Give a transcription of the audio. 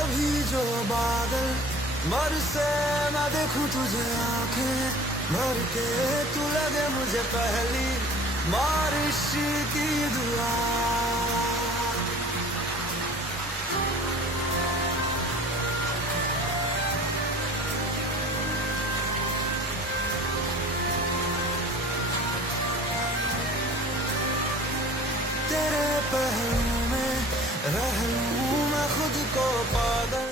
कभी जो बादल बरसे मैं देखूं तुझे आंखें भर के, तू लगे मुझे पहली बारिश की दुआ। तेरे पहलू में रह लूं मैं खुद को पागल।